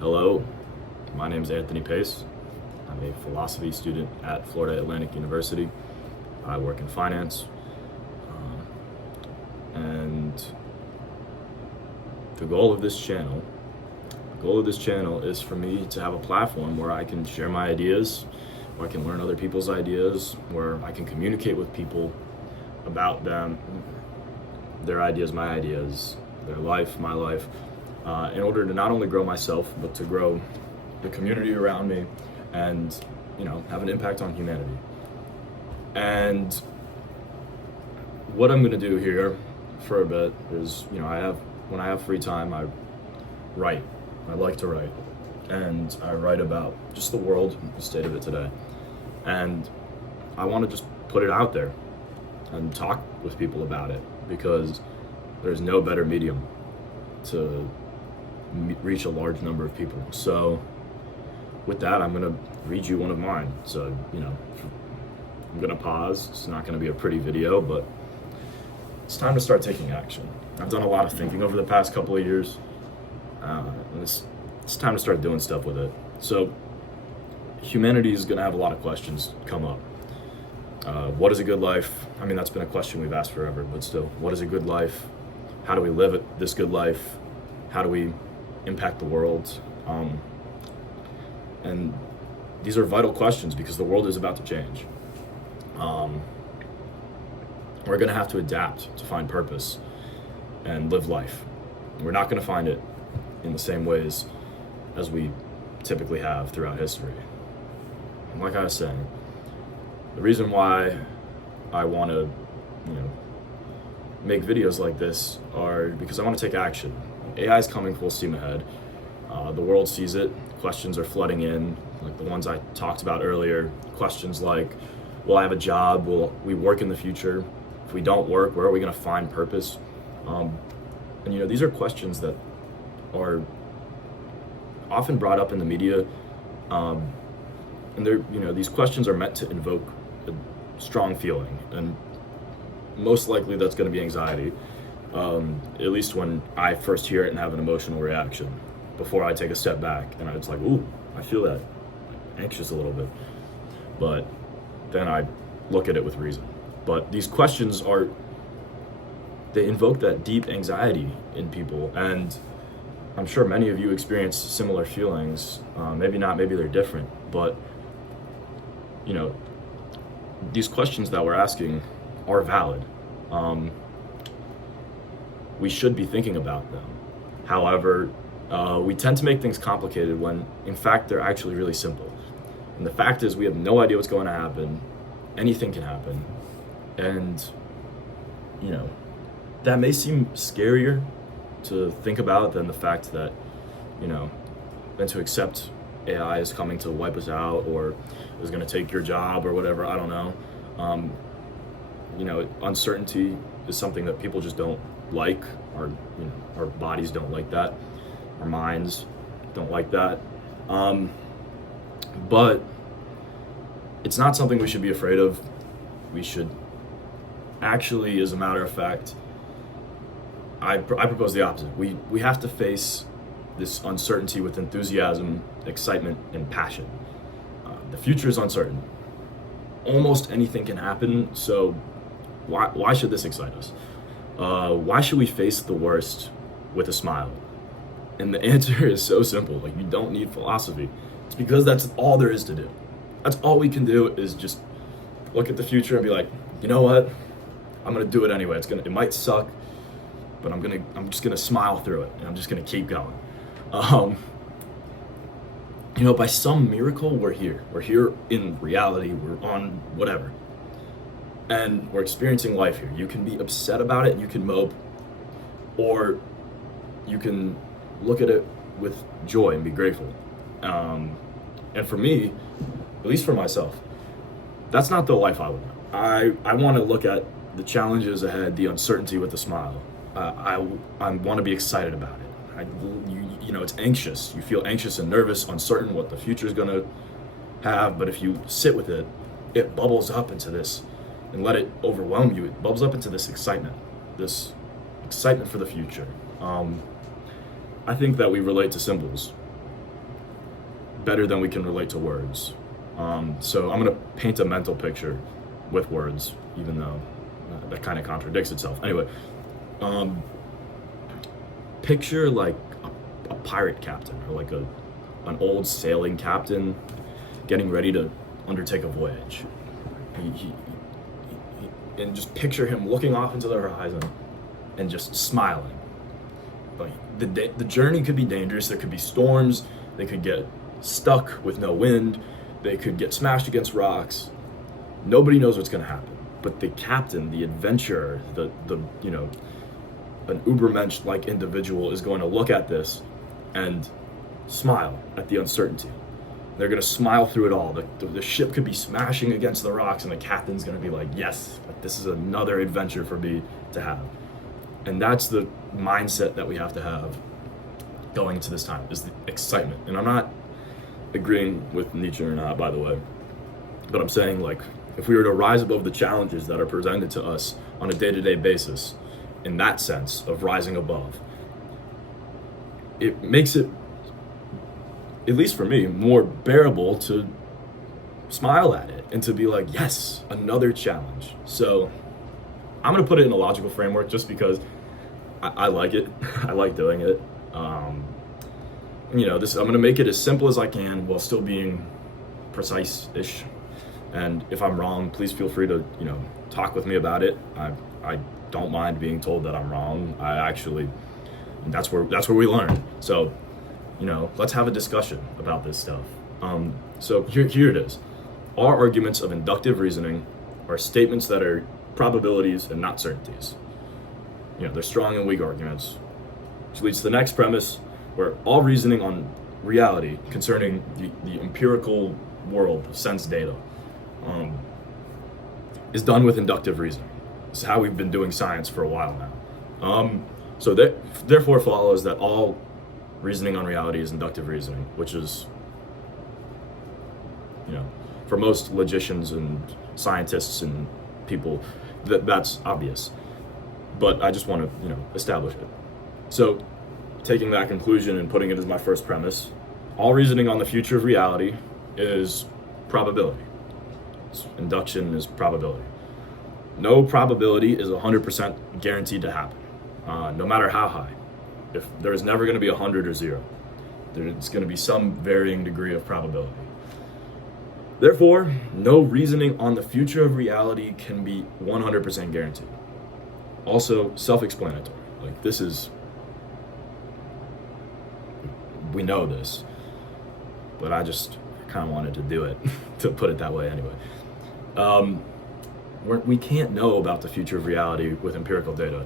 Hello, my name is Anthony Pace. I'm a philosophy student at Florida Atlantic University. I work in finance, and the goal of this channel, is for me to have a platform where I can share my ideas, where I can learn other people's ideas, where I can communicate with people about them, their ideas, my ideas, their life, my life, in order to not only grow myself, but to grow the community around me and, have an impact on humanity. And what I'm going to do here for a bit is, when I have free time, I write. I like to write. And I write about just the world, the state of it today. And I want to just put it out there and talk with people about it, because there's no better medium to reach a large number of people. So with that, I'm going to read you one of mine. So, I'm going to pause. It's not going to be a pretty video, but it's time to start taking action. I've done a lot of thinking over the past couple of years, and it's time to start doing stuff with it. So humanity is going to have a lot of questions come up. What is a good life? I mean, that's been a question we've asked forever, but still, what is a good life? How do we live this good life? How do we impact the world? And these are vital questions because the world is about to change. We're going to have to adapt to find purpose and live life. We're not going to find it in the same ways as we typically have throughout history. And like I was saying, the reason why I want to, make videos like this are because I want to take action. AI is coming full steam ahead. The world sees it. Questions are flooding in, like the ones I talked about earlier. Questions like, will I have a job? Will we work in the future? If we don't work, where are we going to find purpose? And these are questions that are often brought up in the media. And these questions are meant to invoke a strong feeling, and most likely that's going to be anxiety, at least when I first hear it and have an emotional reaction, before I take a step back and it's like, ooh, I feel that, anxious a little bit, but then I look at it with reason. But these questions they invoke that deep anxiety in people, and I'm sure many of you experience similar feelings. Maybe not, maybe they're different, but these questions that we're asking are valid. We should be thinking about them. However, we tend to make things complicated when, in fact, they're actually really simple. And the fact is, we have no idea what's going to happen. Anything can happen. And, that may seem scarier to think about than the fact that, than to accept AI is coming to wipe us out or is going to take your job or whatever. I don't know. Uncertainty is something that people just don't like. Our bodies don't like that. Our minds don't like that. But it's not something we should be afraid of. We should actually, as a matter of fact, I propose the opposite. We have to face this uncertainty with enthusiasm, excitement, and passion. The future is uncertain. Almost anything can happen, so why should this excite us? Why should we face the worst with a smile? And the answer is so simple. Like, you don't need philosophy. It's because that's all there is to do. That's all we can do, is just look at the future and be like, you know what? I'm gonna do it anyway. It might suck, but I'm just gonna smile through it, and I'm just gonna keep going. By some miracle, we're here. We're here in reality. We're on whatever, and we're experiencing life here. You can be upset about it, and you can mope, or you can look at it with joy and be grateful. And for me, at least for myself, that's not the life I would want. I want to look at the challenges ahead, the uncertainty with a smile. I want to be excited about it. It's anxious. You feel anxious and nervous, uncertain what the future is going to have. But if you sit with it, it bubbles up into this, and let it overwhelm you. It bubbles up into this excitement for the future. I think that we relate to symbols better than we can relate to words. So I'm gonna paint a mental picture with words, even though that kind of contradicts itself. Anyway, picture like a pirate captain or like an old sailing captain getting ready to undertake a voyage. And just picture him looking off into the horizon and just smiling. Like the journey could be dangerous. There could be storms. They could get stuck with no wind. They could get smashed against rocks. Nobody knows what's going to happen. But the captain, the adventurer, the an Ubermensch like individual is going to look at this and smile at the uncertainty. They're going to smile through it all. The ship could be smashing against the rocks, and the captain's going to be like, yes, this is another adventure for me to have. And that's the mindset that we have to have going into this time, is the excitement. And I'm not agreeing with Nietzsche or not, by the way, but I'm saying, like, if we were to rise above the challenges that are presented to us on a day-to-day basis, in that sense of rising above, it makes it, at least for me, more bearable to smile at it and to be like, yes, another challenge. So I'm gonna put it in a logical framework just because I like it. I like doing it. I'm gonna make it as simple as I can while still being precise-ish. And if I'm wrong, please feel free to, talk with me about it. I don't mind being told that I'm wrong. That's where we learn. So, let's have a discussion about this stuff. So here it is. Our arguments of inductive reasoning are statements that are probabilities and not certainties. They're strong and weak arguments, which leads to the next premise, where all reasoning on reality concerning the empirical world of sense data is done with inductive reasoning. It's how we've been doing science for a while now. So therefore follows that all reasoning on reality is inductive reasoning, which is, for most logicians and scientists and people, that's obvious. But I just want to, establish it. So, taking that conclusion and putting it as my first premise, all reasoning on the future of reality is probability. Induction is probability. No probability is 100% guaranteed to happen, no matter how high. If there is never going to be 100 or 0, there's going to be some varying degree of probability. Therefore, no reasoning on the future of reality can be 100% guaranteed. Also, self-explanatory. Like, we know this, but I just kind of wanted to do it, to put it that way anyway. We can't know about the future of reality with empirical data,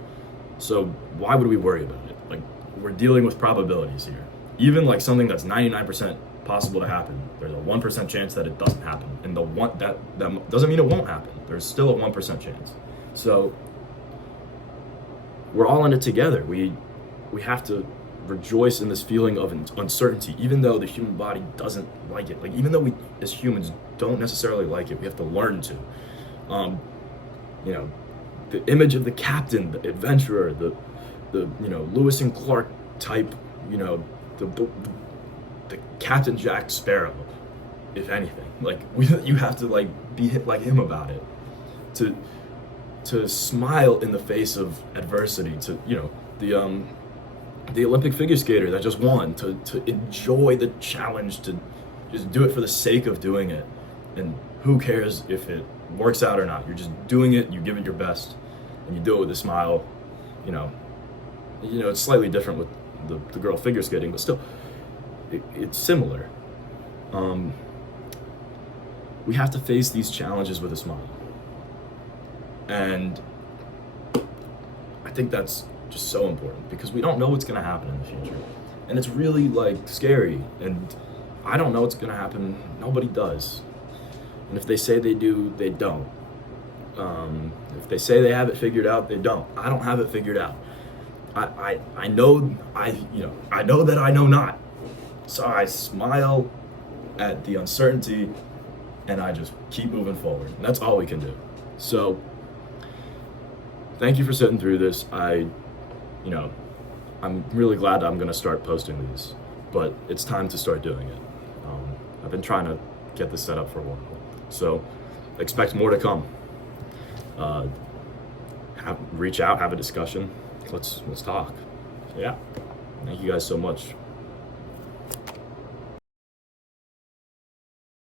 so why would we worry about it? Like, we're dealing with probabilities here. Even like something that's 99% possible to happen, there's a 1% chance that it doesn't happen, and that doesn't mean it won't happen. There's still a 1% chance. So we're all in it together. We have to rejoice in this feeling of uncertainty, even though the human body doesn't like it. Like, even though we as humans don't necessarily like it, we have to learn to. The image of the captain, the adventurer, the Lewis and Clark type, the Captain Jack Sparrow, if anything. Like, you have to be hit like him about it, to smile in the face of adversity, to the Olympic figure skater that just won, to enjoy the challenge, to just do it for the sake of doing it, and who cares if it works out or not. You're just doing it, you give it your best, and you do it with a smile. It's slightly different with the girl figure skating, but still it's similar. We have to face these challenges with a smile, and I think that's just so important, because we don't know what's going to happen in the future, and it's really scary, and I don't know what's going to happen. Nobody does. And if they say they do, they don't. If they say they have it figured out, they don't. I don't have it figured out. I know that I know not. So I smile at the uncertainty, and I just keep moving forward. And that's all we can do. So thank you for sitting through this. I'm really glad I'm going to start posting these, but it's time to start doing it. I've been trying to get this set up for a while. So expect more to come. Reach out, have a discussion. Let's talk. Yeah. Thank you guys so much.